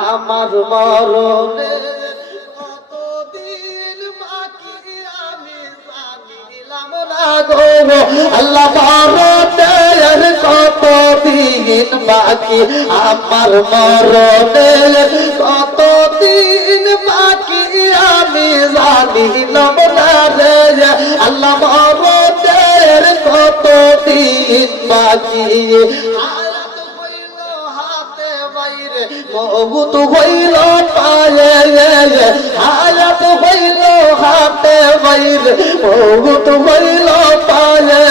আমার মরণে কতদিন বাকি আমি জানিলাম না গো আল্লাহ মরণের কতদিন বাকি আমার মরণের কতদিন বাকি আমি জানিলাম না রে আল্লাহ মরণের কতদিন বাকি মৌত হইল পায়ে হায়াত হইল হাতে বাইরে মৌত হইল পায়ে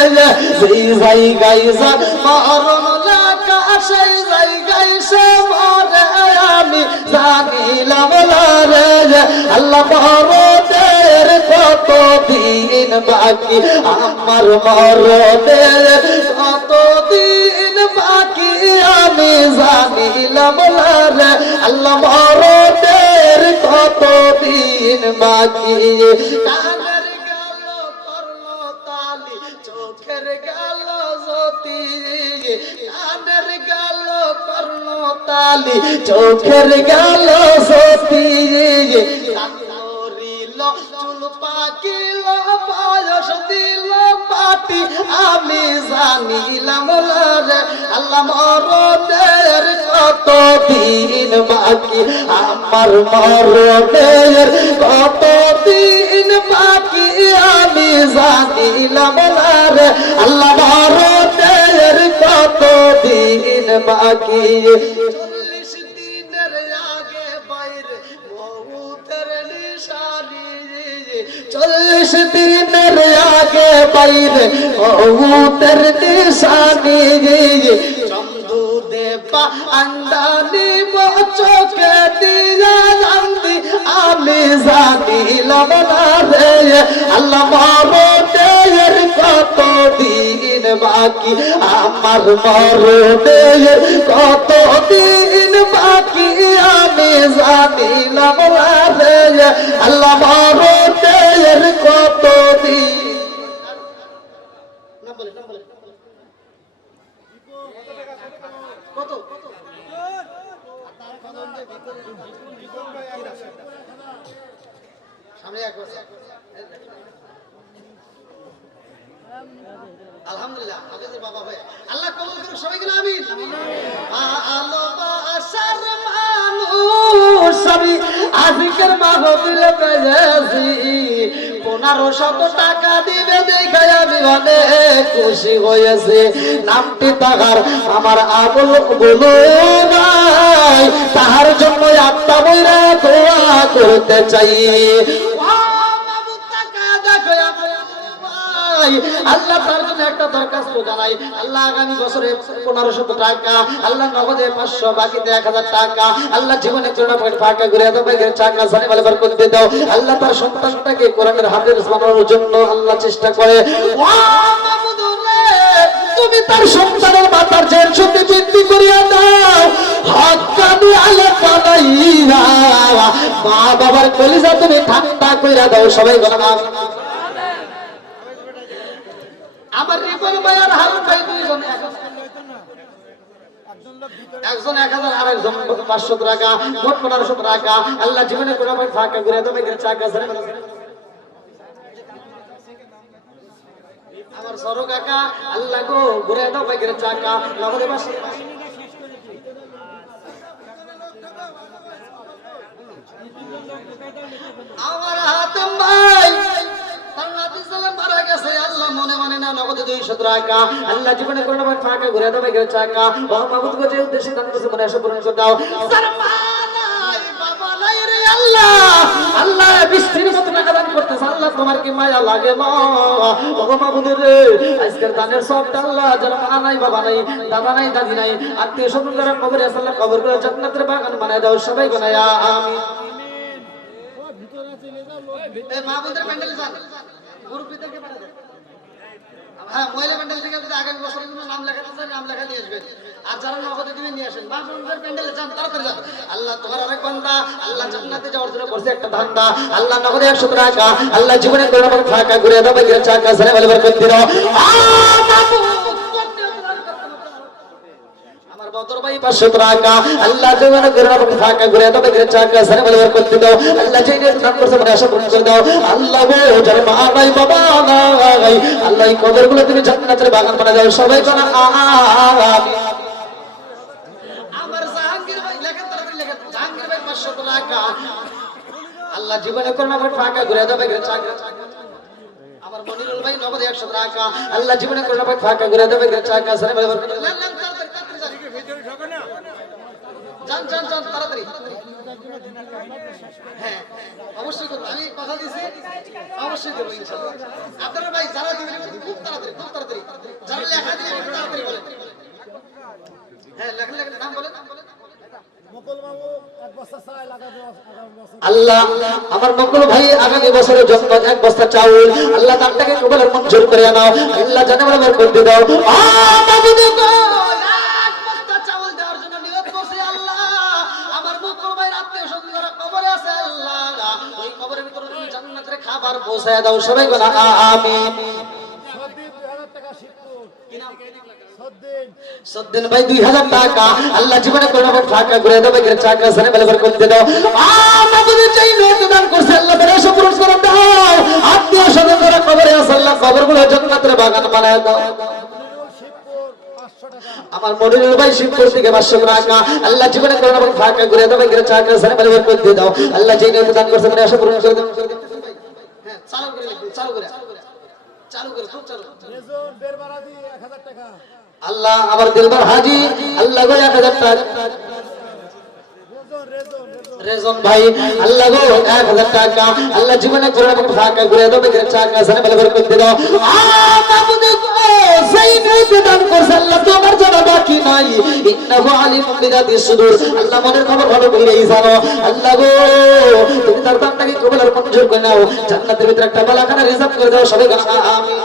যেই জায়গায় যা মরণ লেখা সেই জায়গায় সে মরে আমি জানিলাম না রে আল্লাহ মরণের কতদিন বাকি আমার মরণের কতদিন বাকি আমি জানিলাম না রে আল্লাহ মরণের কতদিন বাকি কানের গেল করলো তালি চোখের গেল জ্যোতি কানের গেল করলো তালি চোখের গেল জ্যোতি চুল পাকিল বয়স দিল পাটি আমি জানিলাম না রে আল্লাহ মরণের কতদিন বাকি আমার মরণের কতদিন বাকি আমি জানিলাম না রে আল্লাহ মরণের কতদিন বাকি 40 দিনের আগে বাইরে মৌতের নিশানি 40 দিনের আগে বাইরে মৌতের নিশানি চন্দু দেবা আন্দানি চোখে দিয়া জানি আমি জানিলাম না রে আল্লাহ মরণের কতদিন বাকি আমার মরণের কতদিন বাকি আমি জানিলাম না রে আল্লাহ মরণের কতদিন কত সামনে এক বছর আলহামদুলিল্লাহ হাফেজের বাবা হয়ে আল্লাহ কবুল করুক সবাইকে আমিন ভালোবাসার মানুষ আমি আজকের মাহফিলে পেয়েছি 1500 টাকা দিবে দেখে আমি অনেক খুশি হয়েছে নামটি তাহার আমার আবুল বলো ভাই তাহার জন্য আত্মা বইরা দোয়া করতে চাই আল্লাহ তার জন্য একটা দরখাস্ত জানাই আল্লাহ আগামী বছরে 1500 টাকা আল্লাহ নগদে 500 বাকিতে 1000 টাকা আল্লাহ জীবনের জন্য ফাঁকা করে দাও ভাইয়ের টাকা জানি বলে বরকত দিয়ে দাও আল্লাহ তার সন্তানটাকে কোরআনের হাফেজ বানানোর জন্য আল্লাহ চেষ্টা করে ও মাবুদ রে তুমি তার সন্তানের মাতার জের শুদ্ধি বৃদ্ধি করিয়া দাও হক্কানি আলে বানাইয়া মা বাবার কলিজা তুমি ঠান্ডা কইরা দাও সবাই বলেন আমার রিপন ভাই আর হারুন ভাই দুইজন একজন 1000 আর একজন 500 টাকা মোট 1500 টাকা আল্লাহ জীবনে কোন ভাই ফাঁকা করে দেবে এর টাকা জানে আমার সরো কাকা আল্লাহ গো ঘুরে দাও ভাই এর টাকা নগদে পাশে আমার হাতে ভাই মারা গেছে আল্লাহ মনে মনে না নগদে 200 টাকা আল্লাহ জীবনে কোনো ভাবে ফাঁকা ঘুরে দেবে গেল টাকা ও মাবুদ গো যে উদ্দেশ্যে দান করেছে মনে আসে পূরণ করে দাও সারমানাই বাবা নাই রে আল্লাহ আল্লাহ বৃষ্টির মত টাকা দান করতেছ আল্লাহ তোমার কি মায়া লাগে না ও মাবুদ রে আজকের দানের সবটা আল্লাহ যারা মা নাই বাবা নাই দাদা নাই দাদি নাই আত্মীয় স্বজন যারা কবরে আছে আল্লাহ কবর করে জান্নাতের বাগান বানায় দাও সবাই বানায়া আমিন এই মাবুদের প্যান্ডেল যান গ্রুপটিকে পাঠা দেন হ্যাঁ মহিলা প্যান্ডেল থেকে যদি আগামী বছরের জন্য নাম লেখাতে চান নাম লেখা দিয়ে আসবেন আর যারা নগদে দিবেন নিয়ে আসেন মাবুদের প্যান্ডেলে যান তাড়াতাড়ি যান আল্লাহ তোমার আরেক বান্দা আল্লাহ জান্নাতে যাওয়ার জন্য করছে একটা ধান্দা আল্লাহ নগদে 100 টাকা আল্লাহ জীবনে কোনো রকম টাকা ঘুরে দেবে গিয়ে টাকা জানে বলে বরকত দিও মাবুদ আমার বদর ভাই 500 টাকা আল্লাহ জীবনে করে ফাঁকা করে দাও বেগের চাকা সারে বলে করতে দাও আল্লাহ যেই নিয়ে দান করছে মনে আশা পূরণ করে দাও আল্লাহ গো যার মা নাই বাবা নাই আল্লাহ এই কবরগুলো তুমি জান্নাতের বাগান বানায় দাও সবাই জানা আমিন আমার জাহাঙ্গীর ভাই লেখেন তাড়াতাড়ি লেখেন জাহাঙ্গীর ভাই 500 টাকা আল্লাহ জীবনে করে ফাঁকা করে দাও বেগের চাকা আমার মনিরুল ভাই নগদ 100 টাকা আল্লাহ জীবনে করে ফাঁকা করে দাও বেগের চাকা সারে বলে করতে দাও জান জান জান তাড়াতাড়ি হ্যাঁ অবশ্যই করব আমি কথা দিয়েছি অবশ্যই দেব ইনশাআল্লাহ আপনারা ভাই যারা দিবেন খুব তাড়াতাড়ি যারা লেখা দিবেন তাড়াতাড়ি বলেন হ্যাঁ লেখেন লেখেন নাম বলেন মকল বাবু এক বস্তা চাল লাগাবো আগামী বছর আল্লাহ আমার মকল ভাই আগামী বছরের জন্য এক বস্তা চাউল আল্লাহ তারটাকে কবুল মঞ্জুর করে নাও আল্লাহ জানে বরাবর করে দাও আমাদের গো খাবার পৌঁছায় দাও সবাই বলা আমিন সদ্দিন ভাই 2000 টাকা আল্লাহ জীবনে করে ফাঁকা করে দাও বেগের চাকা সারে বলে করতে দাও আমাদের যেই নোট দান করছে আল্লাহ তার আশা পূরণ করে দাও আত্মীয় স্বজন যারা কবরে আছে আল্লাহ কবরগুলো জান্নাতের বাগান বানায় দাও আমার মনিরুল ভাই শিবপুর থেকে 500 টাকা আল্লাহ জীবনে করে ফাঁকা করে দাও বেগের চাকা সারে বলে করতে দাও আল্লাহ যেই নোট দান করছে তার আশা পূরণ করে দাও আল্লাহ আমার দিলবার হাজি আল্লাহ গো 1000 টাকা রেজন ভাই আল্লাহ গো 1000 টাকা আল্লাহ জীবনে করে ফাঁকা করে দাও বেগের চাকা সারে বলে করতে দাও আমাদের সেই নিয়তে দান করছে আল্লাহ তোমার জানা বাকি নাই ইন্নাহু আলিমুম বিযাতি সুদূর আল্লাহ মনের খবর ভালো করেই জানো আল্লাহ গো তুমি তার দানটাকে কবুল আর মঞ্জুর করে নাও জান্নাতের ভিতরে একটা বালাখানা রিজার্ভ করে দাও সবাই আমিন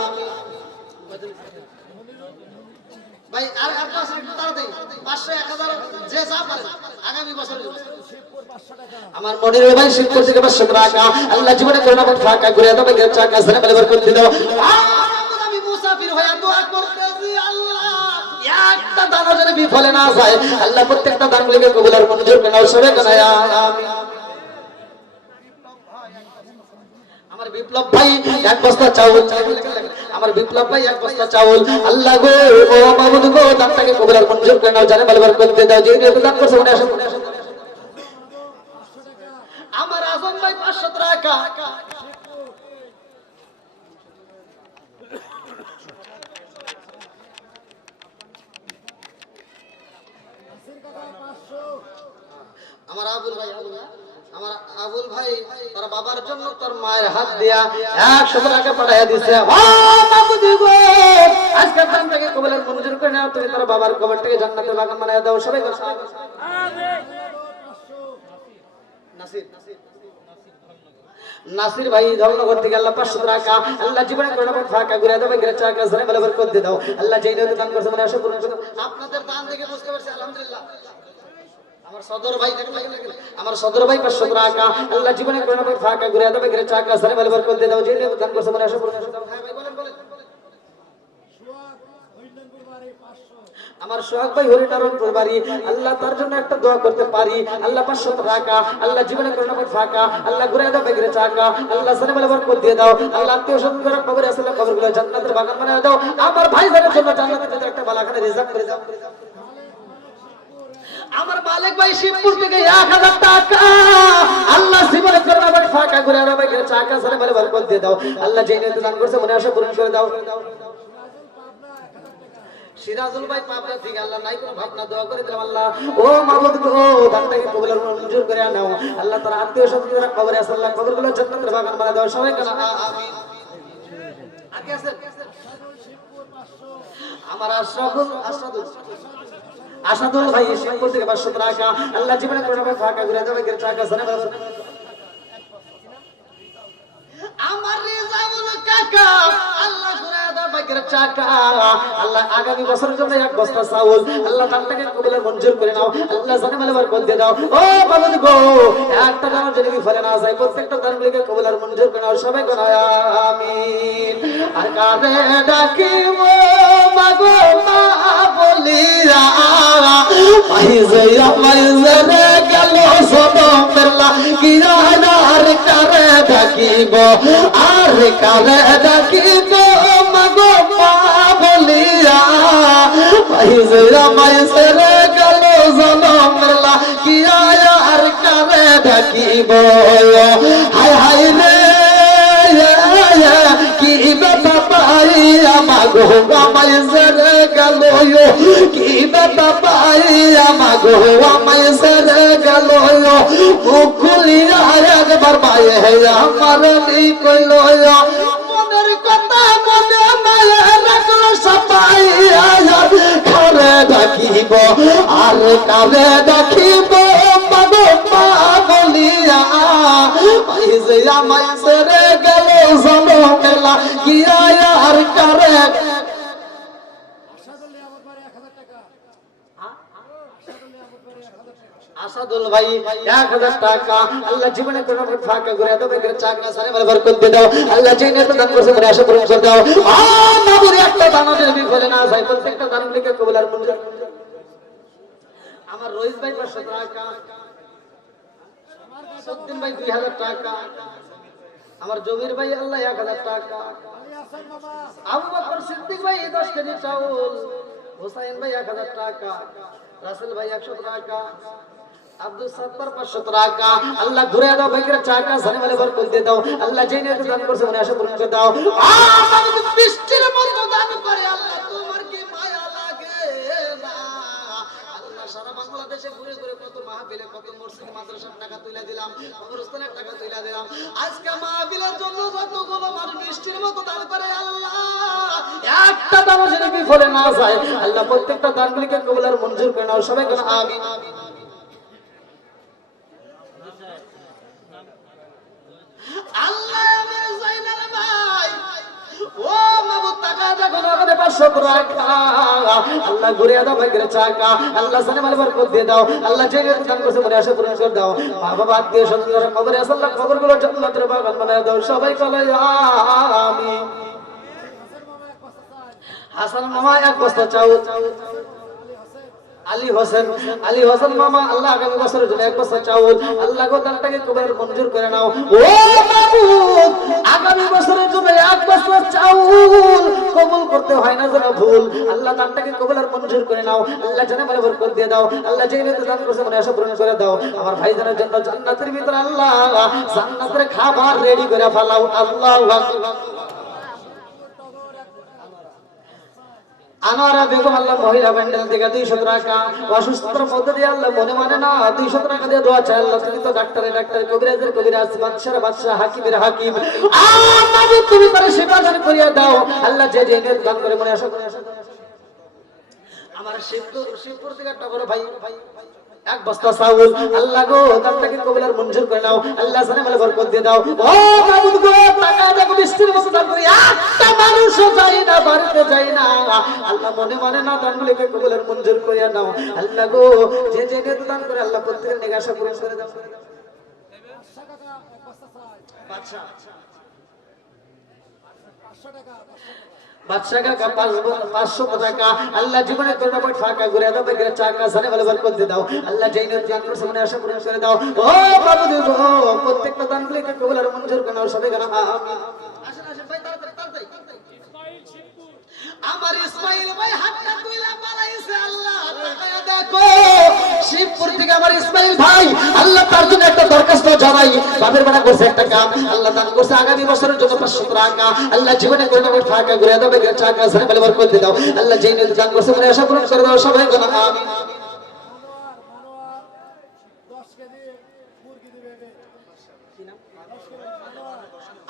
ভাই আর পাশে একটু তাড়াতাড়ি 500 1000 যে যা পারে আগামী বছর আমার মনিরুল ভাই শিবপুর থেকে 500 টাকা আল্লাহ জীবনে করে নাও ফাঁকা করে দাও বেগের চাকা সারে বলে করতে দাও আমি মুসাফির হয়ে দোয়া করতেছি আল্লাহ একটা দানও যেন বিফলে না যায় আল্লাহ প্রত্যেকটা দানগুলোকে কবুল আর মঞ্জুর করে নাও সবাই জানাই আমিন আমার বিপ্লব ভাই এক বস্তা চাউল আমার বিপ্লব ভাই এক বস্তা চাউল আল্লাহ গো ও মাবুদ গো দানটাকে কবুল আর মঞ্জুর করে নাও জানে বলবার করতে দাও যে দান করছে মনে আসে আমার আজম ভাই 500 টাকা আমার আবুল ভাই আমার আবুল ভাই তোর বাবার জন্য তোর মায়ের হাত দিয়া 100 টাকা পাঠাইয়া দিছে ও মাবুদি গো আজকে দানটাকে কবুল আর মঞ্জুর করে নাও তুমি তোর বাবার কবরটাকে জান্নাতের বাগান বানায়া দাও সবাই আমিন নাসির ভাই ধর্মনগর থেকে আল্লাহ 500 টাকা আল্লাহ জীবনে করে ফাঁকা করে দাও বেগের চাকা সারে বলে করতে দাও আল্লাহ যেই নিয়তে দান করছে মানে আশা পূরণ করে আপনাদের দান দেখে বুঝতে পারছি আলহামদুলিল্লাহ আমার সদর ভাই আমার সদর ভাই 500 টাকা আল্লাহ জীবনে করে ফাঁকা করে দাও বেগের চাকা সারে বলে করতে দাও যেই নিয়তে দান করছে মানে আশা পূরণ করে দাও হ্যাঁ ভাই বলেন বলেন আমার সোহাগ ভাই হরিনারায়ণপুর বাড়ি আল্লাহ তার জন্য একটা দোয়া করতে পারি আল্লাহ 500 টাকা আল্লাহ জীবনে করে নাও ফাঁকা আল্লাহ ঘুরে দাও বেগের চাকা আল্লাহ সারে বলে বরকত দিয়ে দাও আল্লাহ আত্মীয় স্বজন করে কবরে আসলে কবরগুলো জান্নাতের বাগান বানায় দাও আমার ভাই জানের জন্য জান্নাতের ভিতরে একটা বালাখানা রিজার্ভ করে দাও আমার মালিক ভাই শিবপুর থেকে 1000 টাকা আল্লাহ জীবনে করে নাও ফাঁকা ঘুরে দাও বেগের চাকা সারে বলে বরকত দিয়ে দাও আল্লাহ যেই নিয়তে দান করছে মনে আশা পূরণ করে দাও সিরাজুল ভাই পাবনা থেকে আল্লাহ নাই কোনো ভাবনা দোয়া করে দিলাম আল্লাহ ও মাবুদ গো দানটাকে কবুল আর মঞ্জুর করে নাও আল্লাহ তার আত্মীয় স্বজন যারা কবরে আছে আল্লাহ কবরগুলো জান্নাতের বাগান বানায় দাও সবাই কেন আমিন আগে আছে আমার আসাদুল ভাই শিবপুর থেকে 500 টাকা আল্লাহ জীবনে করে ফাঁকা ঘুরে যাবে এর টাকা জানে আমার রিজাউল কাকা আল্লাহ ঘুরে দাও বেগের চাকা আল্লাহ আগামী বছরের জন্য এক বস্তা চাউল আল্লাহ দানটাকে কবুল আর মঞ্জুর করে নাও আল্লাহ জানে বলে বরকত দিয়ে দাও ও বাবা গো একটা দান যদি বিফলে না যায় প্রত্যেকটা দানগুলোকে কবুল আর মঞ্জুর করে নাও সবাই কোন আমিন আর কাঁদে ডাকি ও মাগো মা বলিয়া মাইজয়া মাইজরে গেল সদমের লাগিয়া আর কারে ডাকিব আর কারে ডাকিব মাগো মা বলিয়া মাইজয়া মাইজরে গেল সদমের লাগিয়া আর কারে ডাকিব হায় হায় রে কি ব্যথা পাইয়া মাগো আমায় সেরে গেল কি ব্যথা পাইয়া মাগো আমায় সেরে গেল মুখ খুলিয়া একবার মায়ে আমার কইল মনের কথা মনে মায়ে রাখলো সাপাইয়া ঘরে ডাকিব আর কালে ডাকিব মাগো মা বলিয়া মাইজয়া মাই সেরে গেল জনমেলা গিয়া আর কারে আসাদুল ভাই 1000 টাকা আল্লাহ জীবনে কোন ফাঁকা ঘুরে দাও বেগের চাকা সারে বলে বরকত দিয়ে দাও আল্লাহ যেনে তো দান করছে মনে আশা পূরণ করে দাও মাবুর একটা দানও যদি বলে না যায় প্রত্যেকটা দান লিখে কবুল আর মঞ্জুর আমার রইস ভাই 500 টাকা সদ্দিন ভাই 2000 টাকা আমার জমির ভাই আল্লাহ 1000 টাকা আবু বকর সিদ্দিক ভাই 10 কেজি চাউল হুসাইন ভাই 1000 টাকা রাসেল ভাই 100 টাকা আব্দুল সত্তার 500 টাকা আল্লাহ ঘুরে দাও ভাইকে টাকা সানে বলে বরকত দিয়ে দাও আল্লাহ যেই নিয়ে দান করছে মনে আশা পূরণ করে দাও আমি বৃষ্টির মতো দান করে আল্লাহ তোমার কি মায়া লাগে না আল্লাহ সারা বাংলাদেশে ঘুরে ঘুরে কত মাহফিলে কত মসজিদ মাদ্রাসার টাকা তুলে দিলাম কবরস্থানের টাকা তুলে দিলাম আজকে মাহফিলের জন্য যতগুলো মানুষ বৃষ্টির মতো দান করে আল্লাহ একটা দানও যেন বিফলে না যায় আল্লাহ প্রত্যেকটা দানগুলিকে কবুল আর মঞ্জুর করে নাও সবাই বলেন আমিন আল্লাহ আমার জাইনাল ভাই ও মাবুদ টাকা দেখো নগদে 500 টাকা আল্লাহ ঘুরে দাও ভাইকে টাকা আল্লাহ সানে মাল বরকত দিয়ে দাও আল্লাহ যে নিয়ত দান করছে মনে আশা পূরণ করে দাও মা বাবা আত্মীয় স্বজনরা কবরে আছে আল্লাহ কবরগুলো জান্নাতের বাগান বানায় দাও সবাই বলে আমিন হাসান মামা এক বস্তা চাউল আলী হোসেন মামা আল্লাহ আগামী বছরের জন্য এক বস্তা চাউল আল্লাহ গো দানটাকে কবুল মঞ্জুর করে নাও ও মাবুদ আগামী বছরের জন্য এক বস্তা চাউল কবুল করতে হয় না যেন ভুল আল্লাহ দানটাকে কবুল আর মঞ্জুর করে নাও আল্লাহ জানে বলে বরকত দিয়ে দাও আল্লাহ যেই নিয়ত দান করছে মনে আশা পূরণ করে দাও আমার ভাইজানের জন্য জান্নাতের ভিতরে আল্লাহ জান্নাতের খাবার রেডি করে ফেলাও আল্লাহু আকবার আনোয়ারা বেগম আল্লাহ মহিলা ব্যান্ডেল থেকে 200 টাকা অসুস্থতার মধ্যে দিয়ে আল্লাহ মনে মানে না 200 টাকা দিয়ে দোয়া চাই আল্লাহ তুমি তো ডাক্তারের ডাক্তার কবিরাজের কবিরাজ বাদশার বাদশা হাকিমের হাকিম আমাকে তুমি তার সেবা দান করিয়া দাও আল্লাহ যে যে নিয়ত দান করে মনে আশা করে আমার শিবপুর থেকে একটা বড় ভাই এক বস্তা চাউল আল্লাহ গো দানটাকে কবুল আর মঞ্জুর করে নাও আল্লাহ জানে বলে বরকত দিয়ে দাও ও মাবুদ গো টাকা দেখো বৃষ্টির মতো দান করি একটা মানুষও যায় না বাড়িতে যায় না আল্লাহ মনে মানে না দানগুলিকে কবুল আর মঞ্জুর করিয়া নাও আল্লাহ গো যে যে নিয়ত দান করে আল্লাহ প্রত্যেকের নেক আশা পূরণ করে দাও বাদশা 500 টাকা 500 টাকা আল্লাহ জীবনে তোমরা বড় ফাঁকা ঘুরে দাও বেগের চাকা সানে বলে বরকত দিয়ে দাও আল্লাহ যেই নিয়ত দান করছে মনে আশা পূরণ করে দাও ও মাবুদ গো প্রত্যেকটা দানগুলিকে কবুল আর মঞ্জুর করে নাও সবাই গানা আমিন আসেন আসেন ভাই তাড়াতাড়ি আমার ইসমাইল ভাই হাতটা তুইলা পালাইছে আল্লাহ তাকায়া দেখো শিবপুর থেকে আমার ইসমাইল ভাই আল্লাহ তার জন্য একটা দরখাস্ত জানাই বাপের বাড়া করছে একটা কাম আল্লাহ দান করছে আগামী বছরের জন্য 500 টাকা আল্লাহ জীবনে কোনো না ফাঁকা ঘুরে দাও বেগের চাকা সানে বলে বরকত দিয়ে দাও আল্লাহ যেই নিয়ত দান করছে মনে আশা পূরণ করে দাও সবাই গানা আমিন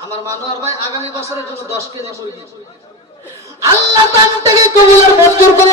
আমার মানোয়ার ভাই আগামী বছরের জন্য 10 কেজি মুরগি আল্লাহ দান থেকে কবুল আর মঞ্জুর করে